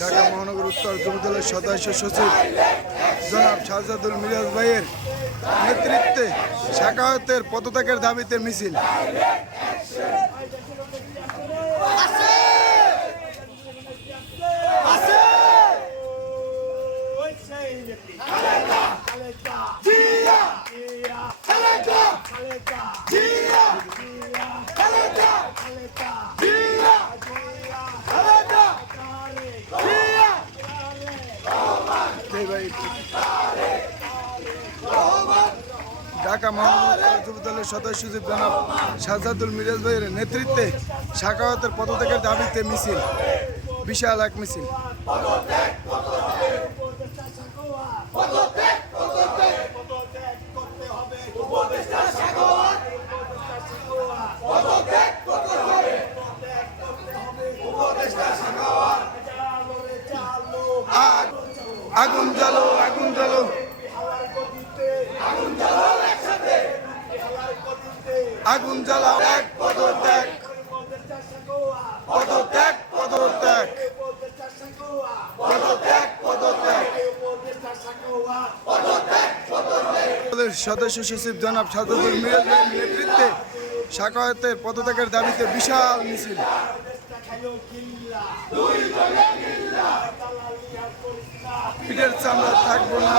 ঢাকা মহানগর উত্তর যুবদলের সদস্য সচিব জনাব শাহজাদুল মিরাজ ভাইয়ের নেতৃত্বে শাখাহতের পদত্যাগের দাবিতে মিছিল। ঢাকা মহানগর উত্তর যুবদলের সদস্য সচিব জনাব শাহজাদুল মিরাজ ভাইয়ের নেতৃত্বে শাখাহতের পদত্যাগের দাবিতে মিছিল, বিশাল এক মিছিল। আগুন জ্বালো আগুন জ্বালো। আগুন জ্বালাও, এক পদত্যাগ। পদত্যাগ পদত্যাগ। পদত্যাগ পদত্যাগ। সদস্য সচিব জনাব সাদুল নেতৃত্বে শাখায়তের পদত্যাগের দাবিতে বিশাল মিছিল। চামড়া থাকব না।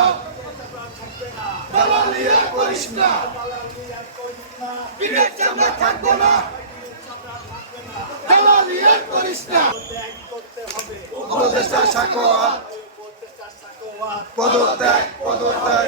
দালালি আর চামড়া থাকব না। দালালি করিস না উপদেষ্টা পদত্যাগ পদত্যাগ।